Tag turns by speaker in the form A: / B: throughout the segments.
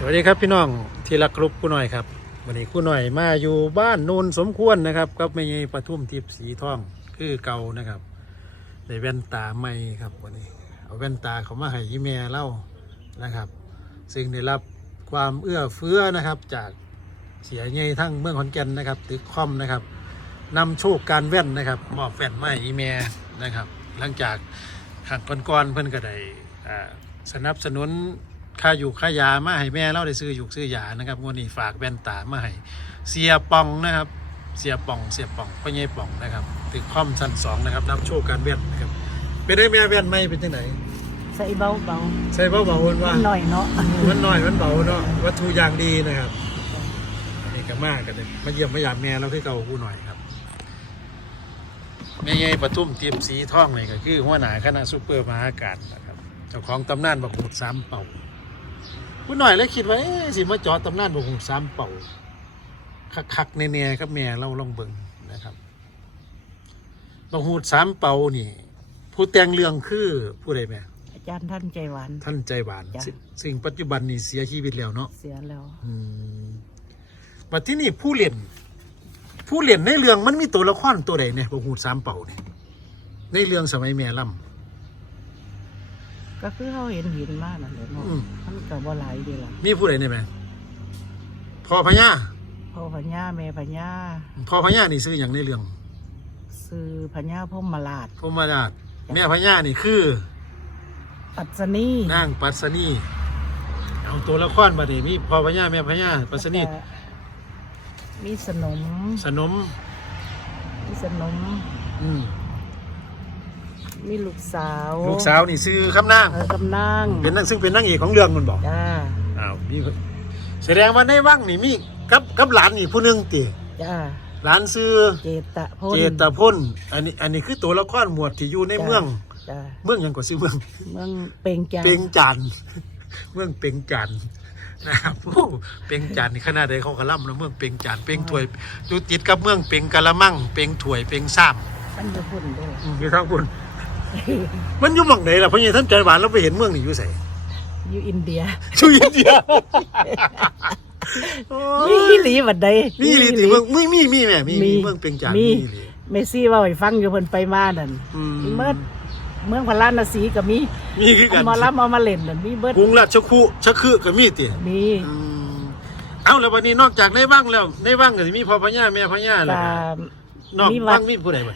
A: สวัสดีครับพี่น้องที่รักครุบกูหน่อยครับวันนี้กูหน่อยมาอยู่บ้านโนนสมควรนะครับกับแม่ยายปทุมทิพย์สีทองคือเก่านะครับในแว่นตาใหม่ครับวันนี้ เอาแว่นตาเขามาให้ยี่แม่เล่านะครับ ซึ่งได้รับความเอื้อเฟื้อนะครับจากเสียใหญ่ทั้งเมืองขอนแก่นนะครับตึกคอมนะครับนำโชคการแว่นนะครับมอบแว่นมาให้ยี่แม่นะครับ หลังจากขังก่อนๆเพิ่อนก็ได้สนับสนุน ค่าอยู่ค่ายามาให้แม่เราได้ซื้ออยู่ซื้อยานะครับงวดนี้ฝากแว่นตามาให้เสียปองนะครับ เสียปองเสียปองพ่อใหญ่ปองนะครับตึกคอมชั้นสองนะครับนำโชคการแว่นนะครับเป็นได้แม่แว่นไม่เป็นจังไหน
B: ใส่เบาเบา
A: ใส่เบาเบาๆว่า
B: ๆหน่อยเนาะ
A: มันน้อยมันเบาเนาะวัตถุอย่างดีนะครับอันนี้ก็มากกันเลยมาเยี่ยมมาหยามแม่เราคือเก่ากูหน่อยครับแม่ใหญ่ปทุมเตรียมสีท่องเลยก็คือหัวหน้าคณะซูเปอร์มหาการนะครับเจ้าของตำนานบักหูดสามเป่า ผู้หน่อยแล้วคิดว่าเอ๊ะสิมาเจอตำนานบกหงสามเป่าคักๆแน่ๆครับแม่เราลองเบิ่งนะครับบกหูดสามเป่านี่ ผู้แต่งเรื่องคือผู้ใดแม่
B: อาจารย์ท่านใจหวาน
A: ท่านใจหวาน
B: จ้ะ
A: สิสิ่งปัจจุบันนี่เสียชีวิตแล้วเนาะ
B: เสียแล้ว
A: อืมบัดที่นี่ผู้เล่นผู้เล่นในเรื่องมันมีตัวละครตัวใดเนี่ยบกหูดสามเป่าเนี่ยในเรื่องสมัยแม่ล่
B: ก็คือเขาเห็นเห็นมากนั่นแหละเนาะ
A: อืม
B: มันก็บ่หลายเดียวล่ะำ
A: มีผู้ใดเนี่ยแม่พ่อพญา
B: พ่อพญาแม่พญา
A: พ่อพญานี่ซื้ออย่างในเรื่อง
B: ซื้อพญาพ่อมาลาด
A: พมราชแม่พญานี่คือ
B: ปัตสนี
A: นางปัสนีเอาตัวละครบัดนี้มีพ่อพญาแม่พญาปัสนี
B: แล้วก็มีสนม
A: สนม
B: มีสนม
A: อืม
B: มีลูกสาว
A: ลูกสาวนี่ซื้อคำนาง
B: เออกำนาง
A: เป็นนางซึ่งเป็นนางเอกของเรื่องมันบอก
B: จ้า
A: อ้าวมีแสดงว่าในวังนี่มีกับกับหลานนี่ผู้หนึงติ
B: จ้า
A: หลานซื้อ
B: เจตะพล
A: เจตพลอันนี้อันนี้คือตัวละครหมวดที่อยู่ใน
B: จ้ะ
A: เมือง
B: จ้า
A: เมืองหยังกว่าชื่อเมือง
B: เมืองเปงจัน
A: เปงจันทน์เมืองเปงจันทน์นะครับโอ้เปงจันทน์นี่ขนาดใดเขากระล่ำนะเมืองเปงจันทน์เปงถวยอยู่ติดกับเมืองเปงกะละมังเปงถวยเปงซ้ำ
B: มันจะพุ่นด้วยล่ะ
A: อืมอยู่ทางคุณ มันอยู่หม่องไหนล่ะเพราะยังท่านใจหวานเราไปเห็นเมืองนี่อยู่ใส่
B: อยู่อินเดีย
A: ชูอินเดีย
B: มีอีหลีบัดใด
A: มีอีหลีติเมืองมีมีมีแม่มี
B: มี
A: มีเมืองเป็นจาน
B: มี
A: มีอีหลี
B: เมซี่เว่าให้ฟังอยู่เพิ่นไปมานั่น
A: อืม
B: เมื่อเมืองพลานนาสีก็มี
A: มีคือกัน
B: เอามารับเอามาเล่นนั่นมีเบิด
A: กรุงราชคุชะคือก็มีติ
B: มี
A: อืมเอาแล้ววันนี้นอกจากในว่างแล้วในว่างก็สิมีพ่อพญาแม่พญาแล้ว
B: ตา
A: นอก
B: มีวัด
A: ว่างมีผู้ใดบ่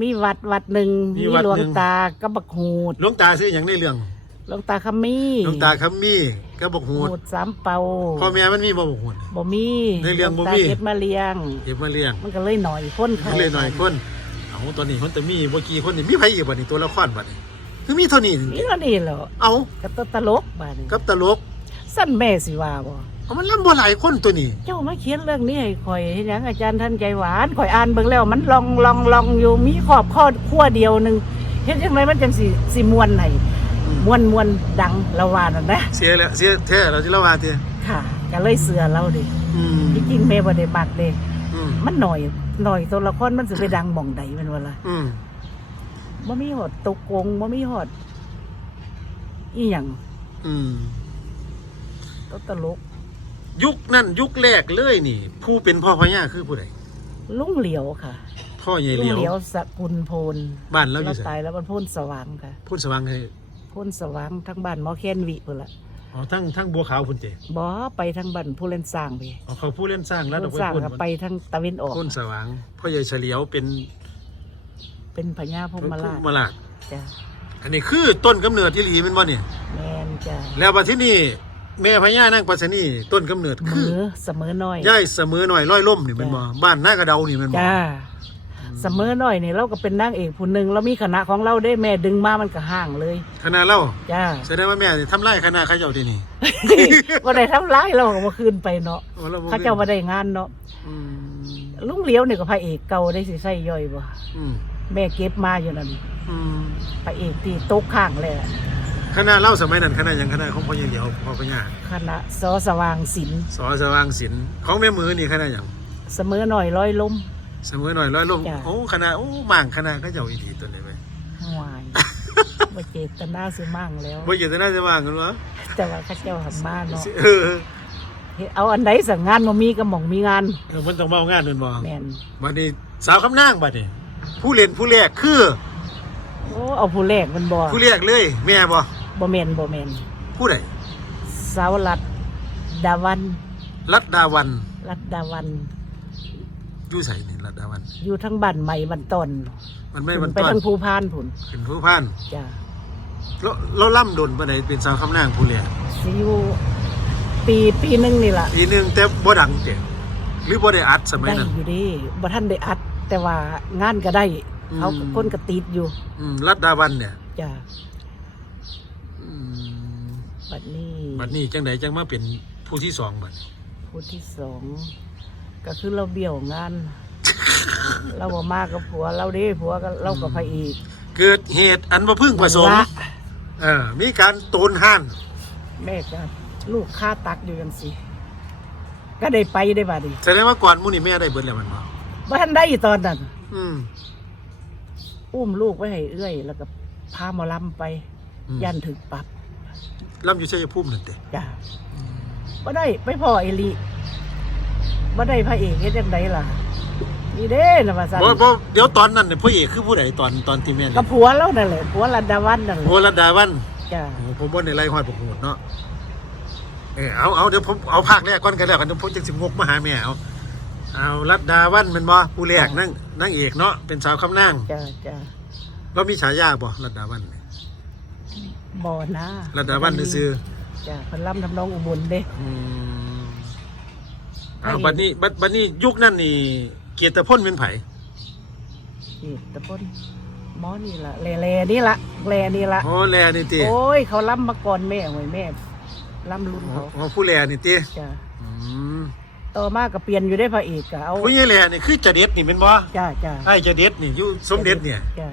B: มีวัดวัดหนึ่ง
A: มี
B: มี
A: วัด
B: หลว
A: ห
B: ง
A: นึ่ง
B: ตากระบักหูด
A: หลวงตาซื้อหยังในเรื่อง
B: หลวงตาคำมี
A: หลวงตาคำมีก็บอกหูด
B: หูดสามเป่า
A: พ่อแม่มันมีบ่บอกหูด
B: บ่มี
A: ในเรื่องบ่
B: หลวตา
A: มี
B: เก็บมาเลี้ยง
A: เก็บมาเลี้ยง
B: มันก็เลยหน่อยคนเขา
A: เลยหน่อยคนเอาตอนนี้คนแต่มีบ่กี่คนนี่มีไผอีกบ่นี่ตัวละครบ่นี่คือมีเท่านี้
B: นี่ก็นี่แหล้ว
A: เอา
B: กับตัวตลกบาดนี้
A: กับตลก
B: สั้นแม่สิว่าบ่
A: เอามันล่ำบ่หลายคนตัวนี้
B: เจ้ามาเขียนเรื่องนี้ให้ข่อยเฮ็ดหยังอาจารย์ท่านใจหวานข่อยอ่านเบิ่งแล้ว มันลองลองลองอยู่มีขอบข้อขั้วเดียวหนึงเฮ็ดจังไดมันจังสิสิม่วนให้ม่วนม่วนดังละว่านั่นนะ
A: เสียแล้วเสียแท้เราจะเล่าว่าเตีย
B: ค่ะก็เลยเสือเราดิ
A: อืม
B: ที่จริงแม่บ่ได้มักเด้
A: อืม
B: มันหน่อยหน่อยตัวละครมันสิไปดังหม่องใดแมันว่าล่ะ
A: อืม
B: บ่มีฮอดตกกงบ่มีฮอดอีหยัง
A: อืม
B: ตัวตลก
A: ยุคนั้นยุคแรกเลยนี่ ผู้เป็นพ่อพญาคือผู้ใด
B: ลุงเหลียวค่ะ
A: พ่อใหญ่
B: ลุ
A: เหลี
B: ง
A: ยว
B: เหลียวสกุลโพน
A: บ้านเราอ
B: เรา
A: ยู่ไส
B: ตายแล้วมันโพนสว่างค่ะ
A: พูดสว่างให้
B: โพนสว่างทั้งบ้านหมอแคนวิพุ่นล่ะ
A: อ๋อทั้งทั้งบัวขาวพุ่นเจ
B: บ่ไปทางบ้านผู้เล่นสร้างไป
A: อ๋อเขาผู้เล่นสร้างแล้ว
B: ผู้
A: ดอก
B: สร้าง
A: พุ่น
B: ก็ไปทางตะวันออก
A: พุ่นสว่างพ่อใหญ่เฉลียวเป็น
B: เป็นพญาพมราช
A: มาลาด
B: จ้ะ
A: อันนี้คือต้นกำเนิดที่หลีแมันบ่เนี่ย
B: แม่นจ้ะ
A: แล้วบัดที่นี่ แม่พญานั่งปัสสนีต้นกำเนิด
B: เส
A: คื
B: ม
A: อ
B: อเสมอน้อย
A: ย่ายเสมอหน่อยร้อยล่มนี่แมันบ่บ้านหน้ากระเดานี่แมันบ่
B: จ้าเสมอน้อยนี่เราก็เป็นนางเอกผู้หนึ่งเรามีคณะของเราได้แม่ดึงมามันก็ห่างเลย
A: คณะเล่า
B: จ้า
A: แสดงว่าแม่นี่ทำไรคณะเขาเจ้าที่นี่
B: บ่ได้ทำร้ายเราก็บ่คืนไปเนาะ
A: โอ้เราบ่
B: เขาเจ้าบ่ได้งานเนาะ
A: อืม
B: ลุงเหลียวนี่ก็พระเอกเก่าได้สิใส่ย่อยบ่
A: อืม
B: แม่เก็บมาอยู่นั่น
A: อืม
B: พระเอกที่ตกข้างเลยอะ
A: คณะเล่าสมัยนั้นคณะหยังคณะของพ่อใหญ่เหลียวพ่อพญา
B: คณะสอสว่างศิลป์
A: สอสว่างศิลป์ของแม่มือนี่คณะหยัง
B: เสมอหน่อยร้อยล้ม
A: เสมอหน่อยร้อยล่ม
B: จ้ะ
A: โอ้คณะโอ้มั่งคณะเขาเจ้าอีทีตัวนี้ไป
B: หวายบ่เจตนาสิมั่งแล้ว
A: บ่เจตนาจะว่างกันวะ
B: แต่ว่าเข้าเจ้าหันมาเนาะ
A: เออ
B: เฮ็ดเอาอันใดสั่งงานบ่มีก็หม่องมีงาน
A: เออมันต้องมาเอางานนั่นบ่
B: แม่น
A: บัดนี้สาวคำนางบัดนี้ผู้เล่นผู้แรกคือ
B: โอ้เอาผู้แรกมันบ่
A: ผู้แรกเลย แม่บ่
B: บ่แม่นบ่แม่น
A: ผู้ใด
B: สาวรัดดาวัน
A: รัตดาวัน
B: รัดดาวัน
A: อยู่ไสนี่รัตดาวัน
B: อยู่ทั้งบ้านใหม่บ้านต้น
A: มันไม่มัน
B: ไป
A: ต้อน
B: ทางภูพานพุ่น
A: เป็นผู้พัน
B: จ้ะ
A: แล้วแล้วล่ำดนปานใดเป็นสาวคำนางผู้แรก
B: สิอยู่ปีปีหนึงนี่ล่ะ
A: อีหนึงแต่บ่ดังเตะหรือบ่ได้อัดสมัย
B: ได้
A: นั้น
B: อยู่เดิบ่ทันได้อัด แต่ว่างานก็ได้
A: อืม
B: เขาก็คนก็ติดอยู่
A: อืมรัตดาวันเนี่ย
B: จ้ะ
A: อืม
B: บัดนี้
A: บัดนี้จังไดจังมาเป็นผู้ที่สองบัด
B: ผู้ที่สองก็คือเราเบี้ยวงาน เราบ่มากับผัว เราเด้ผัวก็เรากับพระอีก
A: เกิดเหตุอันบ่พึ่งประสงค์
B: ละ
A: เออมีการโตนห้าน
B: แม่ก็ลูกค้าตักอยู่จังสิก็ได้ไปได้บัดนี้
A: แสดงว่าก่อนหมู่นี่แม่ได้เบิดแล้วแมันบ่
B: บ่ทันได้ตอนนั้น
A: อืม
B: อุ้มลูกไว้ให้เอื้อย แล้วก็พาหมอลำไป
A: อืม
B: ยันถึงปรับ
A: ล่ำอยู่ชัยภูมินั่นเด้
B: จ้ะบ่ได้ไปพ่อเอลีบ่ได้พระเอกเฮ็ดจังไดล่ะนี่เด้นะว่าซั่น
A: บ่บ่เดี๋ยวตอนนั้นเนี่ยพระเอกคือผู้ใดตอนตอนที่แม่
B: กั
A: เล่
B: บ
A: น
B: ผัวเรานั่นแหละผัวรัดดาวันนั่นแห
A: โอ้
B: ละ
A: รัตดาวัน
B: จ้ะ
A: โอ้ผมบ่ได้ไล่ฮอดปกโหดเนาะเออเอาเอาเดี๋ยวผมเอาภาคแรกก่อนกันแล้วกันเดี๋ยวผมจะสิงกมาหาแม่เอาเอารัตดาวันแม่นบ่ผู้แรกนั่งนางเอกเนาะเป็นสาวคำนาง
B: จ้ะจ้ะ
A: เรามีฉายาบ่รัตดาวันเนี่ย
B: บ่นะ
A: รัตดาวันซื่อ
B: จ้ะเพิ่นลำทำนองอุบลเด้
A: ๆอืมเอาบัดนี้บัดบัดนี้ยุคนั้นนี่เกียรติพลเป็นไผ
B: นี่ตะปนหมอนี่ล่ะแลๆนี่ล่ะแลนี่ล่ะ
A: โอ้แลนี่ติ
B: โอ้ย เขาลำมาก่อนแม่ไว้แม่ลำรุ่นเขา
A: อ๋อผู้แลนี่ติ
B: จ้ะ
A: อืม
B: ต่อมาก็เปลี่ยนอยู่ได้พระเอกก็เอา
A: ผู้ใหญ่แลนี่คือจะเด็ดนี่เป็นบ่
B: จ้ะจ้ะ
A: ไอ้จะเด็ดนี่อยู่สมเด็จเนี่ย
B: จ้ะ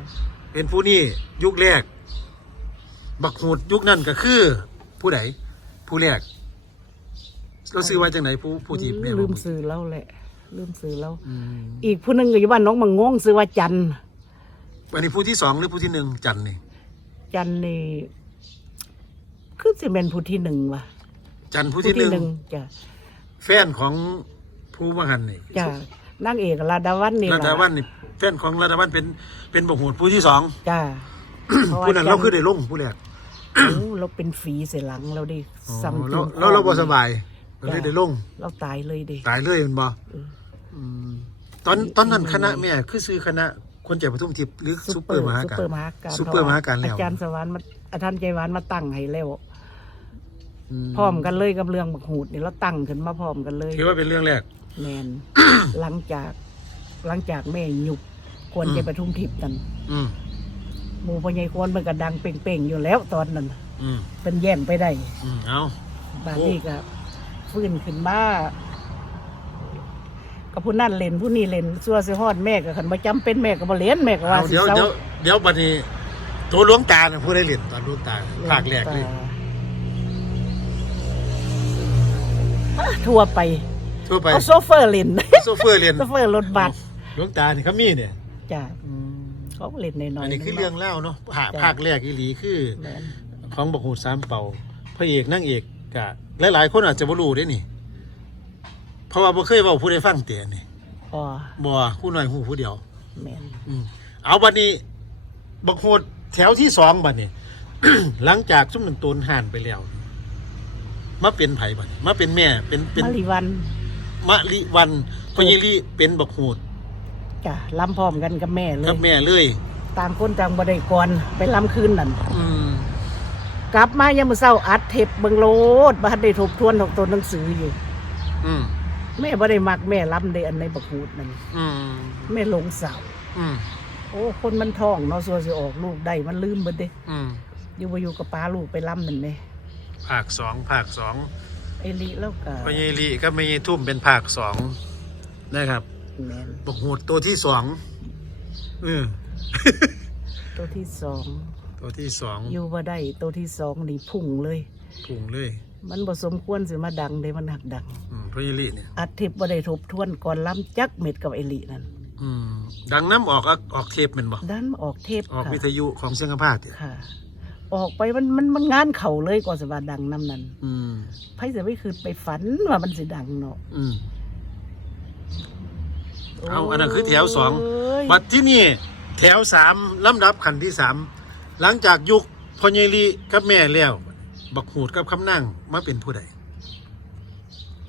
A: เป็นผู้นี่ยุคแรก บักหูดยุคนั้นก็คือ ผู้ใดผู้แรกเราซื้อไว้จังไหนผู้ผู้ที่แม่
B: ลืมซื้อเราแหละลืมซื้อเรา
A: อืม
B: อีกผู้หนึงก็อยู่บ้านน้องมังงงซื้อว่าจันทร์
A: อันนี้ผู้ที่สองหรือผู้ที่หนึ่งจันนี่
B: จันทร์นี่คือสิเป็นผู้ที่หนึ่งว่ะ
A: จันผู้ที่หนึ่ง
B: จ้ะ
A: แฟนของผู้มหันนี่
B: จ้ะนางเอกลาดาวันนี่
A: รั
B: ล่ะ
A: ตดาวันนี่แฟนของรัตดาวันเป็นเป็นบักหูดผู้ที่สอง
B: จ้ะเพราะว่า
A: ผู้นั้น
B: จั
A: เราคือได้ลงผู้แรก
B: โอ้เราเป็นฝีเสียหลังเราได้
A: อ๋อ
B: ซ้ำ
A: แล้ว
B: จน
A: แล้วเราบ่สบายเราเลยได้ลง
B: เราตายเลยดิ
A: ตายเลยแมันบ่
B: เออ
A: มตอนตอนนั้นคณะแม่คือซื้อคณะคนใจปทุมทิพย์หรือซุปเปอร์มหา
B: ซุป
A: การ
B: เปอร์มหาการ
A: ซุปเปอร์มหาการแล้ว
B: อาจารย์สวรรค์มาอาจารย์ใจหวานมาตั้งให้แล้ว
A: ม
B: พร้อมกันเลยกับเรื่องบักหูดนี่เราตั้งขึ้นมาพร้อมกันเลย
A: ถือว่าเป็นเรื่องแรก
B: แมนหลังจาก หลังจากแม่หยุกควรจะ
A: อืม
B: ไปทุ่มทิพย์กัน
A: อืม
B: หมู่พญายควรมันก็ดังเป่งๆอยู่แล้วตอนนั้น
A: อืม
B: เป็นแย่งไปได้
A: อืมเอา
B: บางนี้ก็ฟื้นขึ้นมาก็ผู้นั่นเล่นผู้นี่เล่นซัวสิฮอดแม่ก็คันบ่จำเป็นแม่ก็บ่เล่นแม่ก็ว่า
A: เอา
B: สิ
A: เดี๋ยว
B: เศร้า
A: เดี๋ยวเดี๋ยวบัดนี้ตัวหลวงตาเนี่ยผู้ได้เหรียญตอนหลวงตาภาคแรกเลย
B: อะทั่วไป
A: ทั่วไป
B: เอาโซเฟอร์เล่น
A: โซเฟอร์เรียน
B: โซเฟอร์รถบัส
A: หลวงตานี่เขามีเนี่ย
B: จ้ะเขาเล่นหน่อยๆ
A: อันนี้คือเรื่องเล่าเนาะภาค
B: จ้ะ
A: ภาคแรกอีหลีคือ
B: แม่น
A: ของบักหูสามเป่าพระเอกนางเอกกะหลายๆคนอาจจะบ่รู้เด้นี่ เพราะว่าบ่เคยเว้าผู้ใดฟังเตียนี่
B: พอ
A: บ่ผู้น้อยหูผู้เดียว
B: แม่น
A: อืมเอาบัดนี้บักโหดแถวที่สองบัดนี้ หลังจากซุ่มหนึ่งตูนห่านไปแล้ว มาเป็นไผบัดนี้มาเป็นแม่เป็นเป็น
B: มาริวัน
A: มะลิวันพญลิเป็นบักโหด
B: จ้ะลำพร้อมกันกับแม่เล
A: กับ
B: ย
A: แม่เลย
B: ต่างคนต่างบ่ได้ก่อนไปลำคืนนั่น
A: อืม
B: กลับมายังมื้อเช้าอัดเทปเบิ่งโลดบ่ทันได้ทบทวนของตัวหนังสืออยู่
A: อืม
B: แม่บ่ได้มักแม่ลำได้อันในบักฮูดนั่น
A: อืม
B: แม่หลงสาว
A: อืม
B: โอ้คนมันท้องเนาะสัวสิออกลูกได้มันลืมเบิดเด้
A: อืม
B: อยู่บ่อยู่กับป้าลูกไปลำนั่นแหม
A: ภาคสองภาคสอง
B: ไอ้ลิแล้วก็
A: พญลิก็ไม่ทุ่มเป็นภาคสองนะครับ
B: แม่น
A: บักโหดตัวที่สองอืม
B: ตัวที่สอง
A: ตัวที่สอง
B: อยู่บ่ได้ตัวที่สองนี่พุ่งเลย
A: พุ่งเลย
B: มันบ่สมควรสิมาดังเด้มันหักดัง
A: อืมพญลิเนี่ย
B: อัดเทปบ่ได้ทบทวนก่อนล้ำจักเม็ดกับไอหลีนั่น
A: อืมดังน้ำออกอะออกเทปแมันบ่
B: ดันมาออกเทป
A: ออก
B: ค่ะ
A: วิทยุของเสียงภาคเนี่ย
B: ค่ะ ออกไปมันมันมันงานเข่าเลยกว่าสิว่าดังน้ำนั้น
A: อืม
B: ไผจะไม่คือไปฝันว่ามันสิดังเนาะ
A: อืม เอาอันนั้นคือแถวสอง
B: โย
A: บัดที่นี่แถวสามลำดับขันที่สามหลังจากยุคพ่อใหญ่ลีกับแม่แล้ว บักหูดกับคำนั่งมาเป็นผู้ใด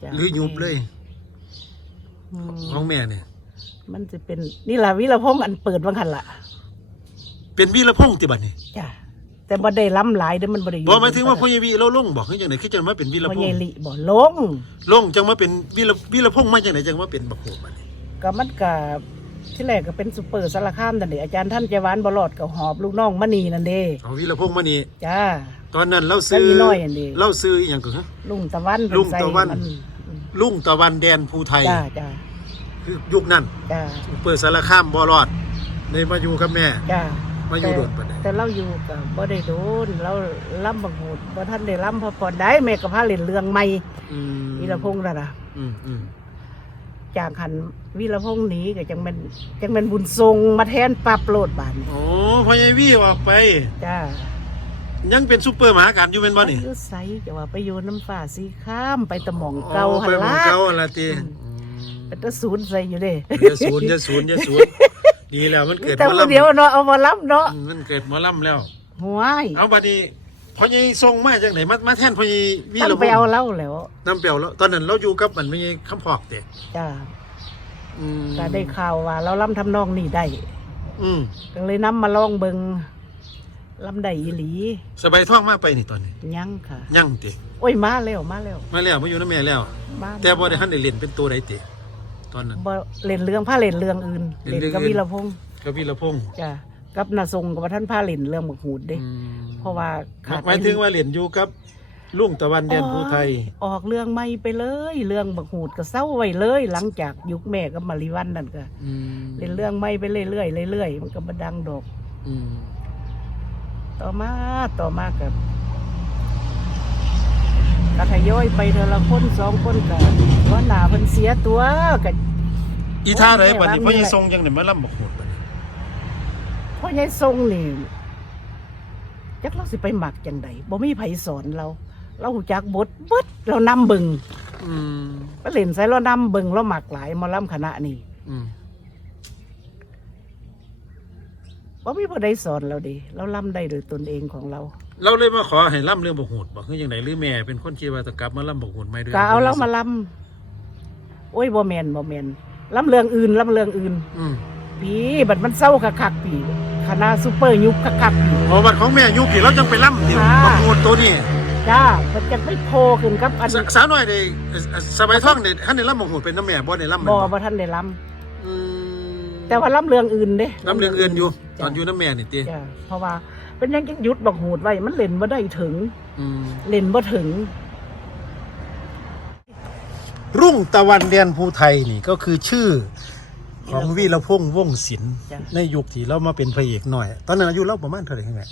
B: จ้ะ
A: หรือยุบเลย
B: อืม
A: ของแม่เนี่ย
B: มันจะเป็นนี่ล่ะวิรพงษ์อันเปิดวังคันล่ะ
A: เป็นวีรพงษ์ติบัดนี่
B: จ้ะแต่บ่ได้ล้ำหลายเด้อมันบ่ได้อยู่
A: บอกหมายถึงว่าพ่อใหญ่วีเราลงบอกให้จังไหนคือจังมาเป็นวีร
B: พ่อ
A: พง
B: ใหญ่
A: ษ์
B: ลิบ่ลง
A: ลงจังมาเป็นวีรวีรพงษ์มาจังไหนจังมาเป็นบักหูดบัดนี้
B: ก็มันก็ที่แรกก็เป็นซุปเปอร์สารคามนั่นเด้อาจารย์ท่านใจหวานบ่รอดก็หอบลูกน้องมานี่นั่นเด้
A: เอาวีรพงษ์มานี่
B: จ้า
A: ตอนนั้นเราซื้อ
B: แล้วอีน้อยอันนี้
A: เราซื้ออหย่างก็ฮะ
B: ลุงตะวันเพิ่
A: ลุง
B: ใส่
A: ตะวัน
B: มัอืม
A: ลุงตะวันแดนภูไทย
B: จ้าจ้า
A: คือยุคนั้น
B: จ้า
A: เปิดสารคามบอรอดในมาอยู่กับแม่
B: จ้า
A: มาอยู่โดนปานใด
B: แต่เราอยู่กับบ่ได้โดนเราล่ำบังหูดบ่ท่านได้ล่ำพอปอนได้แม่ก็พาเล่นเรื่องใหม่
A: อืม
B: วีรพงษ์น่ะนะ
A: อืมอืม
B: จากหันวีรพงษ์หนีก็จังแม่นจังแม่นบุญทรงมาแทนปรับโลดบาน
A: โอ้พ่อใหญ่วี่ออกไป
B: จ้า
A: ยังเป็นซูเปอร์มหาการอยู่เป็นบ่นี่
B: คือไสจะว่าไปอยู่น้ำฟ้าสีข้ามไปตะหมองเก่า
A: อ๋อ
B: หั
A: ไป
B: น
A: หมอ
B: ละ
A: งเก่าหั่นละตี
B: เป็นตะศูนย์ใส่อยู่เด้
A: อย่าศูนย์อย่าศูนย์อย่าศูนย์ดีแล้วมัน
B: มี
A: เกิดห
B: แต่
A: มอ
B: ผู้
A: ลำ
B: เดียวเนาะเอามารับเนาะ
A: อืมมันเกิดหมอลำแล้ว
B: หวย
A: เอาบัดนี้ พ่อใหญ่ทรงมาจากไหนมามาแทนพ่อใหญ่วี่
B: ต้
A: ละ
B: องไปเอาเล่าแล้ว
A: น้ำเปรียวแล้ว ตอนนั้นเราอยู่กับมันไม่ใช่คำพอกเด็ก
B: จ้า
A: อืม
B: ก็ได้ข่าวว่าเราล่ำทำนองนี่ได้
A: อืม
B: ก็เลยนำมาลองเบิงลำได้อีหลี
A: สบายท้องมากไปนี่ตอนนี้
B: ยังค่ะ
A: ยังติ
B: โอ้ยมาแล้วมาแล้ว
A: มาแล้วมาอยู่น้ำแม่แล้ว
B: มา
A: แต่บ่ได้ทันได้เล่นเป็นตัวใดติตอนนั้น
B: บ่เล่นเรื่องผ้าเล่นเรื่องอื่น
A: เล่
B: เล่
A: น
B: น
A: เรื่อง
B: กับ
A: อื่น
B: วีรพงษ์
A: กับวีรพงษ์
B: จ้ะ กับนาทรงกับว่าท่านผ้าเล่นเรื่องบักหูดเด้
A: อืม
B: เพราะว่าขาด
A: หมายถึงว่าเล่นอยู่กับลุงตะวันแดนภูไทย
B: ออกเรื่องใหม่ไปเลย เรื่องบักหูดก็เศร้าไว้เลย หลังจากยุคแม่กับมาริวันนั่นก็
A: อืม
B: เล่นเรื่องใหม่ไปเรื่อยๆเรื่อยๆมันก็มาดังดอก
A: อืม
B: ต่อมาต่อมากับกระทยอยไปเทอละคนสองคนกับว่าหนาเพิ่นเสียตัวกับ
A: อีท่าไหนบัดนี้
B: โอ้ย
A: พ่อใหญ่
B: แม่ว่า
A: ทรงยังได้มาล่ำบักโหดบัดนี้
B: พ่อใหญ่ทรงนี่จักเราสิไปหมักจังใดบ่มีไผสอนเรา เราหูจักบทเบิดเรานำเบึง
A: อืม
B: ไปเล่นใส่เรานำเบึงเราหมักหลายหมอลำคณะนี่
A: อืม
B: บ่มีผู้ใดสอนเราเดิเราลำได้โดยตนเองของเรา
A: เราเลยมาขอให้ล่ำเรื่องบักโหดบ่คือจังไดหรือแม่เป็นคนคิดว่าจะกลับมาล่ำบักโหดใหม่ด้วย
B: ก็เอาเรามาลำโอ้ยบ่แมนบ่แมนลำเรื่องอื่นลำเรื่องอื่น
A: อืม
B: พี่บัดมันเศร้าคักๆพี่ คณะซูเปอร์ยุคคักๆพี่
A: พอบัดของแม่อยู่พี่เราจังไปล่ำที่
B: ค่ะ
A: บักโหดตัวนี้
B: จ้ามันจะไม่โพขึ้นกับอัน
A: สสาวน้อยได้สบายท้องได้ท่านได้ล่ำบักโหดเป็นน้ำแม่บ่ได้ล่ำมัน
B: บ่บ่ท่านได้ล
A: อืมำ
B: แต่ว่าลำเรื่องอื่นเด้
A: ล่ำเรื่องอื่นอยู่ต
B: จ้ะ
A: อนอยู่น้ำแม่นี่ติ
B: จ้าเพราะว่าเป็นหยังจะยุดบักหูดไว้มันเล่นบ่ได้ถึง
A: อืม
B: เล่นบ่ถึง
A: รุ่งตะวันแดนภูไทยนี่ก็คือชื่อ ของวีรพงษ์วงศ์ศิลป์
B: จ้ะ
A: ในยุคที่เรามาเป็นพระเอกหน่อย ตอนนั้นอายุเราประมาณเท่าไหร่แม่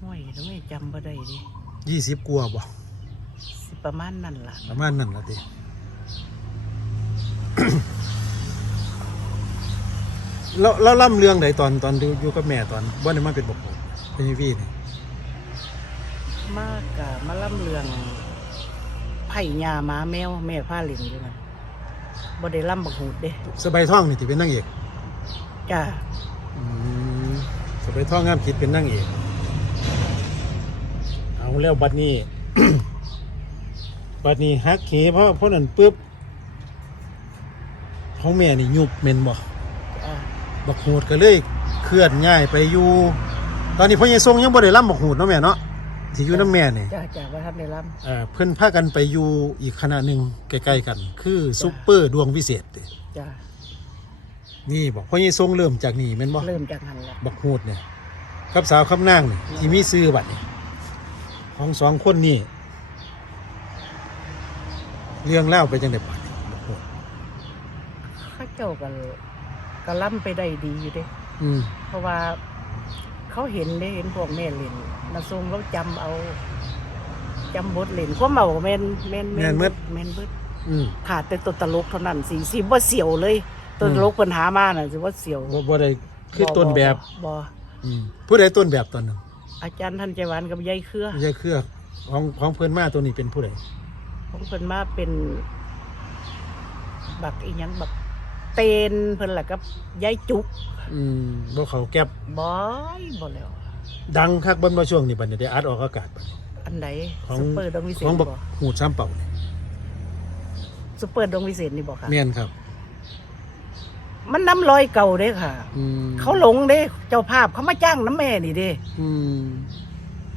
B: โอ้ยทำไมจำบ่ได้ดิ
A: ยี่สิบกว่าบ่
B: สิประมาณนั้นล่ะ
A: ประมาณนั้นละติเราเราล่ำเรื่องไหนตอนตอนอยู่กับแม่ตอนว่าได้มาเป็นบกเป็นวีนี่
B: มากกะมาลำเรื่องไผ่ยาหมาแมวแม่ผ้าเล่นอยู่นั่น บ่ได้ลำบักหูดเด้
A: สบายท่องนี่ที่เป็นนางเอก
B: จ้า
A: อืมสบายท่องงามคิดเป็นนางเอกเอาแล้วบัดนี้ บัดนี้ฮักเหเพราะเพราะนั้นปุ๊บของแม่นี่ยุบเมนบ่
B: จ้า
A: บักหูดก็เลย เคลื่อนย้ายไปอยู่ ตอนนี้พ่อใหญ่ทรงยังบ่ได้ล่ำบักหูดเนาะแม่เนาะ ที่อยู่น้ำแม่นี่
B: จ้าจ้าว่าท่านได้ล
A: เอ่อเพิ่นพากันไปอยู่อีกคณะหนึ่งใกล้ๆกัน คือซุปเปอร์ดวงวิเศษเด้ำ
B: จ้า
A: นี่บอกพ่อใหญ่ทรงเริ่มจากนี่แม่นบ่
B: เริ่มจากหันละ
A: บักหูดเนี่ยกับสาวคำนางนี่ที่มีซื้อบัดนี่ของสองคนนี่เรื่องเล่าวไปจังได๋บัดนี่บักหูด
B: ข้าเจ้าก็ก็ล่ำไปได้ดีอยู่เด้
A: อืม
B: เพราะว่า เขาเห็นได้เห็นพวกแม่เล่นนาทรงเราจำเอาจำบทเล่นความเมาแม่นแม่นแม่นเบิด
A: อืม
B: ขาดแต่ตัวตลกเท่านั้นสิสิบ่เสียวเลย ตัวตลกปัญหามาน่ะสิว่าเสียว
A: บ่บ่ได้คือต้นแบบ
B: บ่
A: อืมผู้ใดต้นแบบตอนนั้น
B: อาจารย์ท่านใจหวานกับยายเครือ
A: ยายเครือของของเพิ่นมาตัวนี้เป็นผู้ใด
B: ของเพิ่นมาเป็นบักอีหยังบัก เตนเพิ่นล่ะกับยายจุก
A: อืมบ่เขาแก็บ
B: บ่อยบ่แล้ว
A: ดังคักบนมาช่วงนี้บัดนี้ได้อัดออกอากาศบัดนี้
B: อันไหน
A: ของ
B: ซุปเปอร์ดงวิเศ
A: ขอ
B: ษ
A: งบัก
B: บ่
A: หูดซ้ำเป่านี่
B: ซุปเปอร์ดงวิเศษนี่บ่ค่ะ
A: แม่นครับ
B: มันน้ำลอยเก่าเด้ค่ะ
A: อืม
B: เขาหลงเด้เจ้าภาพเขามาจ้างน้ำแม่นี่เด้
A: อืม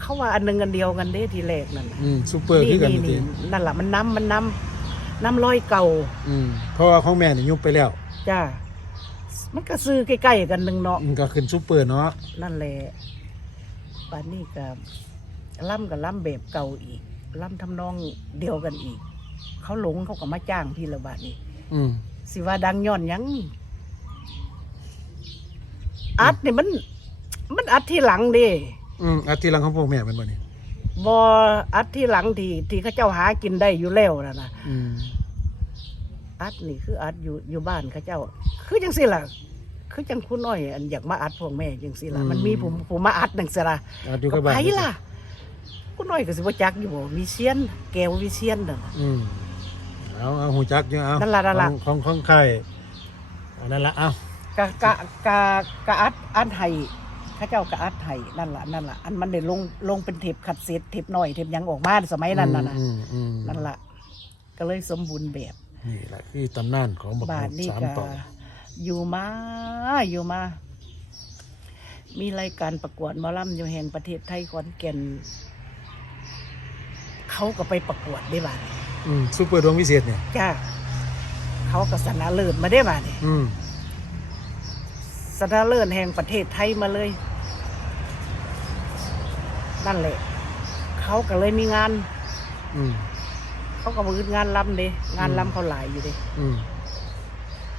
B: เขาว่าอันหนึงอันเดียวกันเด้ทีแรกนั่นน่ะ
A: อืมซูเปอร์คือกัน
B: นี่
A: ติ
B: นี่นั่นล่ะมันน้ำมันน้ำน้ำลอยเก่า
A: อืมเพราะว่าของแม่นี่ยุบไปแล้ว
B: จ้ามันก็ซื้อใกล้ๆกันหนึ่งเนาะ
A: มันก็ขึ้นซูเปอร์เนาะ
B: นั่นแหละป่านนี้ก็ล่ำกับล่ำแบบเก่าอีกล่ำทำนองเดียวกันอีก เขาหลงเขาก็มาจ้างพี่ละบาทนี่
A: อืม
B: สิว่าดังย้อนหยังอัดนี่มัน มันอัดที่หลังเดิ
A: อืมอาทิตย์หลังของพวกแม่แมันบ่นี่
B: บออัดที่หลังที่ที่เขาเจ้าหากินได้อยู่แล้วนะนะ
A: อืม
B: อัดนี่คืออัดอยู่อยู่บ้านเขาเจ้า คือจังสิล่ะคือจังคุณน้อย อันอยากมาอัดพวกแม่จังสิล่ะมันมีผมผมมาอัดหนังสิล่ะ
A: อาดอยู่กับบ้าน
B: ไผล่ะคุณน้อยก็สิบ่จักอยู่บ่วิเชียนแก้ววิเชียนน่ะ
A: อืมเอาเอาหูจักอยู่เอา
B: นั่นล่ะนั่นล่ะ
A: ของของของค่ายอันนั้นละเอา
B: กะกะกะกะอัดอัดให้เขาเจ้ากะอัดให้นั่นล่ะนั่นล่ะอันมันได้ลงลงเป็นเทปขัดเศษเทปน้อยเทปหยังออกมาสมัยนั้นน่ะนะ
A: อืมอืม
B: นั่นล่ะก็เลยสมบูรณ์แบบ
A: นี่แหละคือตำนานของบัก
B: บาท
A: หูด
B: นี่
A: สาม
B: ก็
A: ต่อ
B: อยู่มาอยู่มา มีรายการประกวดหมอลำอยู่แห่งประเทศไทยขอนแก่นเขาก็ไปประกวดได้บาท
A: อืมซูเปอร์ดวงวิเศษเนี่ย
B: จ้าเขาก็สนะเลิศมาได้บาท
A: อืม
B: สนะเลิศแห่งประเทศไทยมาเลยนั่นแหละเขาก็เลยมีงาน
A: อืม
B: เขาก็มืองานลำเด้งานลำเขาหลายอยู่เด้
A: อืม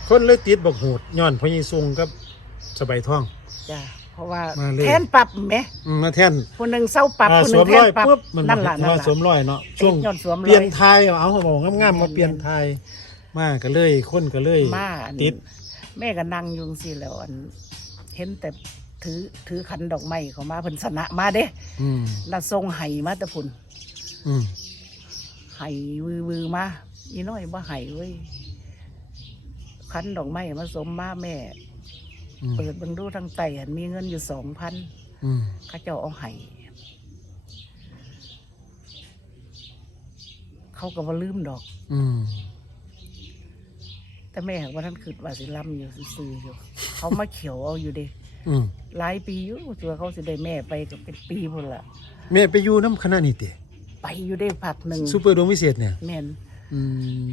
A: คนเลยติดบักหูดย้อนพญซุงกับสบายท่อง
B: จ้าเพราะว่า
A: มาเลย
B: แทนปรับไหม
A: อืมมาแทน
B: คนหนึ่งเศร้าปรับ
A: อ่า
B: คนห
A: ส
B: นึ่
A: วม
B: งแท
A: ร้
B: น
A: อย
B: ปรับ
A: ปุ๊บมัน
B: นั่นแหละนั่น
A: ว่า
B: แหละ
A: สวมร้อยเนาะช่วง
B: ย้อนสวมร้อย
A: เปลี่ยนไทยเอาเขาบอกงามๆมา
B: แม่น
A: เปลี่ยนไทยมาก็เลยคนก็เลย
B: มาอัน
A: ติด
B: แม่ก็นั่งอยุงสิแล้วอันเห็นแต่ถือถือขันดอกไม้เขามาเพิ่นสนะมาเด้
A: อืม
B: แล้วทรงไห้มาแต่พุ่น
A: อืม
B: ไห้วือวือมาอีน้อยว่าไห้เว้ยขันดอกไม้มาสมมาแม่
A: อืม
B: เปิดเบิ่งดูทางไต่อันมีเงินอยู่สองพัน
A: อืม
B: ข้าเจ้าเอาไห้เขาก็บ่ลืมดอก
A: อืม
B: แต่แม่ว่าท่านคืดว่าสิลำอยู่ซื่อๆอยู่ เขามาเขียวเอาอยู่เด้
A: อืม
B: หลายปีอยู่ตัวเขาสิได้แม่ไปก็เป็นปีพุ่นละ
A: แม่ไปอยู่น้ำคณะนี่เตะ
B: ไปอยู่ได้ผักหนึ่ง
A: ซูเปอร์ดวงวิเศษเนี่ย
B: แม่น
A: อื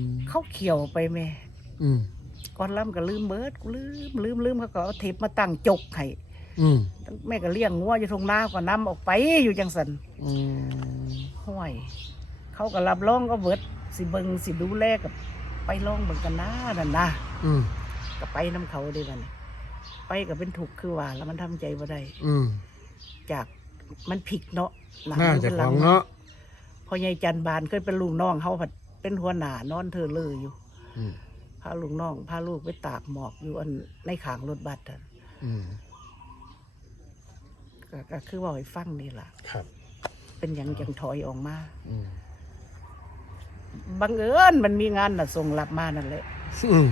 A: ม
B: เขาเขียวไปแม่
A: อืม
B: ก่อนลำก็ลืมเบิดกูลืมลืมลืมเขาก็เอาเทปมาตั้งจกให้
A: อืม
B: แม่ก็เลี้ยงงัวอยู่ตรงหน้าก็นำออกไปอยู่จังสัน
A: อืม
B: ห้วยเขาก็รับรองก็เบิดสิเบิงสิดูแลกับไปลองเบิ่งกันนะนั่นนะ
A: อืม
B: ก็ไปน้ำเขาได้บัดนไปก็เป็นถูกข์คือว่าแล้วมันทำใจบ่ได้
A: อืม
B: จากมันผิดเนาะหลัง
A: น่า
B: มัน
A: จะ
B: เป็นห
A: ข
B: ลั
A: องงเนาะ
B: พอยายจันบานเคยเป็นลูกน้องเขาผัดเป็นหัวหน้านอนเธอเลยอยู่
A: อืม
B: พาลูกน้องพาลูกไปตากหมอกอยู่อันในขางรถบัสอะ
A: อืม
B: ก็ก็คือว่าให้ฟังนี่ล่ะ
A: ครับ
B: เป็นอย่างจังถอยออกมา
A: อืม
B: บังเอิญมันมีงานน่ะส่งรับมานั่นแหละ
A: อืม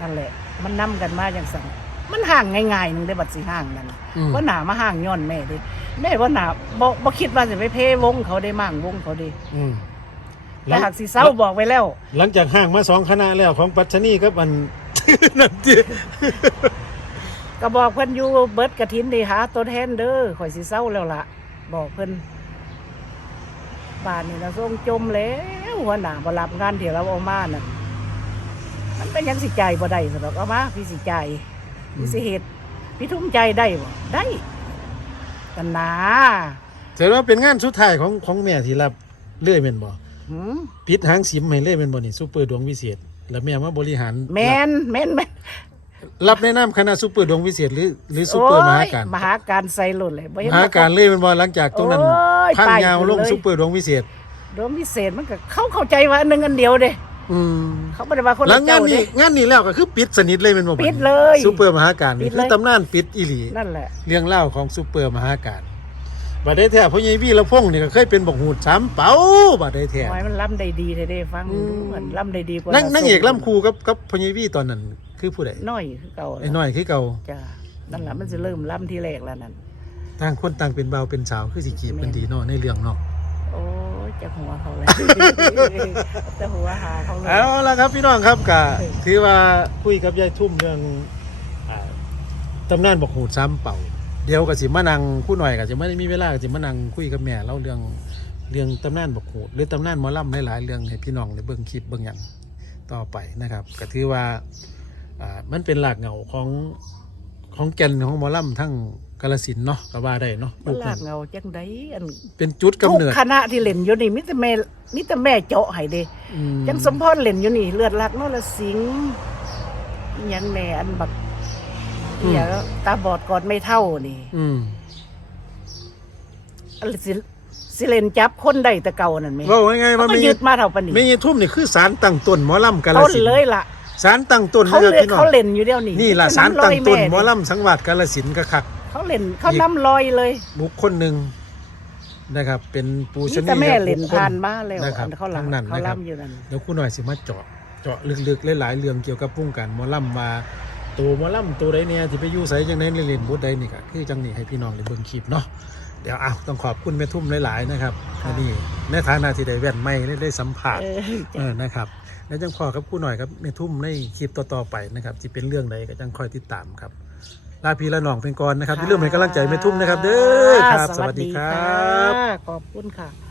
B: นั่นแหละ มันนํกันมาอย่างสั่งมันห่างง่ายๆหนึงได้บัดสิห่างนั่นน่ะ
A: อืม
B: ว่าหนามาห่างย้อนแม่เดิ แม่ว่าหนาบ่บ่คิดว่าจะไปเพวงเขาได้มั่งวงเขาดิ
A: อืม
B: แต่หากสิเศร้าบอกไว้แล้ว
A: หลังจากห่างมาสองคณะแล้วของปัชนีกับอัน นั่นที่
B: ก็บอกเพิ่นอยู่เบิดกระถินดีหาตัวแทนเด้อข่อยสิเศร้าแล้วล่ะ บอกเพิ่นบ้านนี่นะทรงจมแล้วหัวหน้าบ่รับงานที่เราเอามานั่นมันเป็นหยังสิใจายบ่ได้สำหรับเอามาพี่สิใจายพี่สิเฮ็ดพี่ทุ่มใจได้บ่ได้ กันนะ
A: ถือว่าเป็นงานสุดท้ายของของแม่ที่รับเลื่อยเป็นบ่
B: หืม
A: ปิดหางสิมให้เลื่อยเป็นบ่นี่ซูเปอร์ดวงวิเศษ แล้วแม่มาบริหาร
B: แมนแมนแมน
A: รับแนะนำคณะซูเปอร์ดวงวิเศษหรือหรือซูเปอร์มหาการ
B: โยมหาการใส่หล่นเลยบ่
A: ม
B: เห็น
A: หาการเลื่อยเป็นบ่หลังจากตรงนั้น
B: โอ้ย
A: พัน
B: ไป
A: ยาวลง
B: เลย
A: ซูเปอร์ดวงวิเศษ
B: ดวงพิเศษมันก็เขาเข้าใจว่าอันหนึงอันเดียวเด้
A: อืม
B: เขาไม่ได้ว่าคน
A: หลั
B: ละ
A: งงา
B: เจ้าน
A: นี้
B: เด้
A: งานนี้แล้วก็คือปิดสนิทเลยเป็นบ่
B: ปิดเลย
A: ซูเปอร์มหาการ
B: ปิ
A: นี่
B: ด
A: คื
B: เล
A: อยตำนานปิดอีหลี
B: นั่นแหละ
A: เรื่องเล่าวของซูเปอร์มหาการบัดได้แท้พ่อใหญ่พี่ละพงษ์นี่ก็เคยเป็นบอกหูดสามเป๋าบัดได้แท้
B: ไว้มันล่ำได้ดีได้ได้ฟัง
A: อืม
B: ดูเหมือนล่ำได้ดีกว่า
A: นั่งนั่งเอก
B: ส้ม
A: ล่ำครูกับกับพ่อใหญ่พี่ตอนนั้น คือผู้ใด
B: น้อยคือเก่า
A: ไอ้น้อยคือเก่า
B: จ้านั่นแหละมันจะเริ่มล่ำที่แรกแล้วนั่น
A: ต่างคนต่างเป็นเบาวเป็นสาวคือสิจีบกันดีเนาะในเรื่องเนาะ
B: โอ้ยจะหัวเขาเลย จะหัวหาเขาเลย
A: เอาละครับพี่น้องครับก็ถือว่าคุยกับยายทุ่มเรื่องอ่าตำนานบอกหูดซ้ำเป่า เดี๋ยวก็สิมานังคู่หน่อยก็สิไม่ได้มีเวลาก็สิมานังคุยกับแม่เล่าเรื่องเรื่องตำนานบอกหูดหรือตำนานหมอลำหลายๆเรื่องให้พี่น้องได้เบิ่งคลิปเบิ่งอย่างต่อไปนะครับก็ถือว่าอ่ามันเป็นหลักเหงาของของแก่นของหมอลำทั้ง กาลสินธุ์เนาะก็ว่าได้เนาะ
B: มันลากเงาจังไดอัน
A: เป็นจุดกำ
B: ทุก
A: เนิด
B: คณะที่เล่นอยู่นี่มิแต่แม่มิแต่แม่เจาะให้เด้
A: อืม
B: จังสมพรเล่นอยู่นี่เลือดรักโนรสิงห์อิหยังแม่อันบักอิหยังตาบอดกอดไม่เท่านี่
A: อืม
B: อันสิสิเล่นจับคนได้แต่เก่านั่นแม่
A: ว่าไง
B: เขา
A: ว่า
B: ก็
A: ไม่
B: ยึดมาเท่าปานนี้
A: ไม่ยทุ่มนี่คือสารตั้งต้นหมอลำกาล
B: ต้น
A: สินธุ์
B: เลยล่ะ
A: สารตั้งต้น
B: เขา
A: นะครับ
B: เล่น
A: พี่น้อง
B: เขาเล่นอยู่เดียวนี้
A: นี่ล่ะสารตั้งต้นหมอำลำสังวาดกาลสินธุ์ก็คัก
B: เขาเล่นเขาน้ำลอยเลย
A: บุคคลหนึ่งนะครับ เป็นปูช
B: นี่
A: นี
B: แต่แม่
A: ย
B: เล่น
A: บุคคล
B: ผ่านมาแล้ว
A: นะครับ
B: อันเขาหลัง
A: ทั้งนั้น
B: เขา
A: นะครับ
B: ล่ำอยู่นั่น
A: เดี๋ยวครู่หน่อยสิมาเจาะเจาะลึกๆหลายๆเรื่องเกี่ยวกับวงการหมอลำมาตัวหมอลำตัวใดเนี่ยที่ไปอยู่ไสจังได๋เล่นบทใดนี่ก็คือจังนี้ให้พี่น้องได้เบิ่งคลิปเนาะเดี๋ยวอ้าวต้องขอบคุณแม่ทุ่มหลาย ๆ นะครับอันนี้ในฐานะที่ได้แว่นไม่ได้ได้สัมผัส
B: เออ
A: เออนะครับแล้วจังพอกับผู้หน่อยครับในทุ่มในคลิปต่อๆไปนะครับที่เป็นเรื่องใดก็จังคอยติดตามครับ ลาพีละหนองเป็นกรนะครับอย่าลืมให้กำลังใจแม่ทุ่มนะครับ เด้อครับ สวัสดีครับ
B: ขอบคุณค่ะ